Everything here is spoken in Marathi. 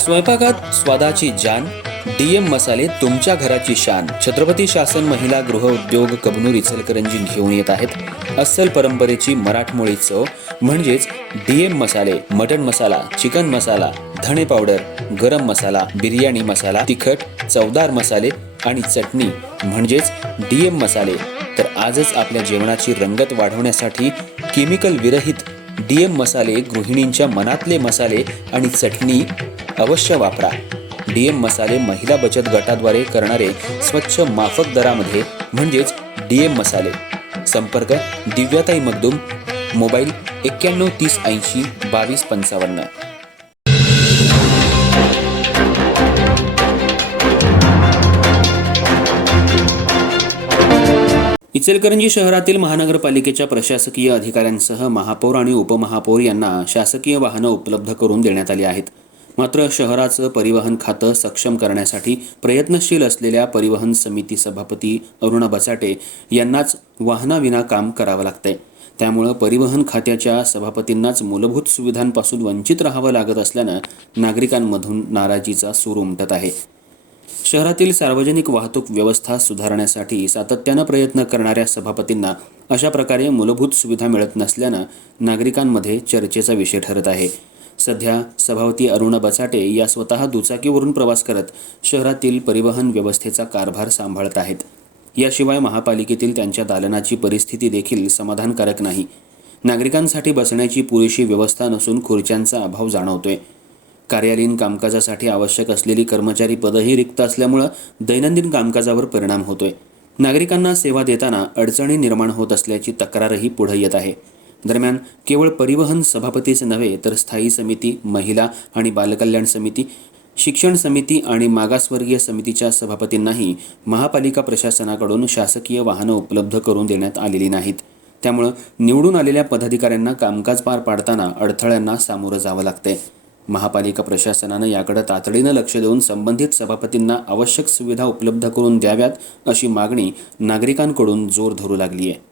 स्वयंपाकात स्वादाची जान, डीएम मसाले तुमच्या घराची शान. छत्रपती शासन महिला गृह उद्योग कबनूर इचलकरंजी घेऊन येत आहेत अस्सल परंपरेची मराठमोळी चव म्हणजेच डीएम मसाले. मटन मसाला, चिकन मसाला, धणे पावडर, गरम मसाला, बिर्याणी मसाला, तिखट चवदार मसाले आणि चटणी म्हणजेच डीएम मसाले. तर आजच आपल्या जेवणाची रंगत वाढवण्यासाठी केमिकल विरहित डीएम मसाले, गृहिणींच्या मनातले मसाले आणि चटणी अवश्य वापरा. डीएम मसाले महिला बचत गटाद्वारे करणारे स्वच्छ माफक दरामध्ये म्हणजेच डीएम मसाले. संपर्क दिव्याताई मगदूम, मोबाईल 91 30 80 22 55. इचलकरंजी शहरातील महानगरपालिकेच्या प्रशासकीय अधिकाऱ्यांसह महापौर आणि उपमहापौर यांना शासकीय वाहनं उपलब्ध करून देण्यात आली आहेत. मात्र शहराचं परिवहन खातं सक्षम करण्यासाठी प्रयत्नशील असलेल्या परिवहन समिती सभापती अरुणा बचाटे यांनाच वाहनाविना काम करावं लागतंय. त्यामुळं परिवहन खात्याच्या सभापतींनाच मूलभूत सुविधांपासून वंचित राहावं लागत असल्यानं नागरिकांमधून नाराजीचा सूर उमटत आहे. शहरातील सार्वजनिक वाहतूक व्यवस्था सुधारण्यासाठी सातत्यानं प्रयत्न करणाऱ्या सभापतींना अशा प्रकारे मूलभूत सुविधा मिळत नसल्यानं नागरिकांमध्ये चर्चेचा विषय ठरत आहे. सध्या सभापती अरुणा बचाटे या स्वतः दुचाकीवरून प्रवास करत शहरातील परिवहन व्यवस्थेचा कारभार सांभाळत आहेत. याशिवाय महापालिकेतील त्यांच्या दालनाची परिस्थिती देखील समाधानकारक नाही. नागरिकांसाठी बसण्याची पुरेशी व्यवस्था नसून खुर्च्यांचा अभाव जाणवतोय. कार्यालयीन कामकाजासाठी आवश्यक असलेली कर्मचारी पदही रिक्त असल्यामुळे दैनंदिन कामकाजावर परिणाम होतोय. नागरिकांना सेवा देताना अडचणी निर्माण होत असल्याची तक्रारही पुढे येत आहे. दरम्यान केवळ परिवहन सभापतीच नव्हे तर स्थायी समिती, महिला आणि बालकल्याण समिती, शिक्षण समिती आणि मागासवर्गीय समितीच्या सभापतींनाही महापालिका प्रशासनाकडून शासकीय वाहनं उपलब्ध करून देण्यात आलेली नाहीत. त्यामुळे निवडून आलेल्या पदाधिकाऱ्यांना कामकाज पार पाडताना अडथळ्यांना सामोरं जावं लागतंय. महापालिका प्रशासनानं याकडे तातडीनं लक्ष देऊन संबंधित सभापतींना आवश्यक सुविधा उपलब्ध करून द्याव्यात अशी मागणी नागरिकांकडून जोर धरू लागली आहे.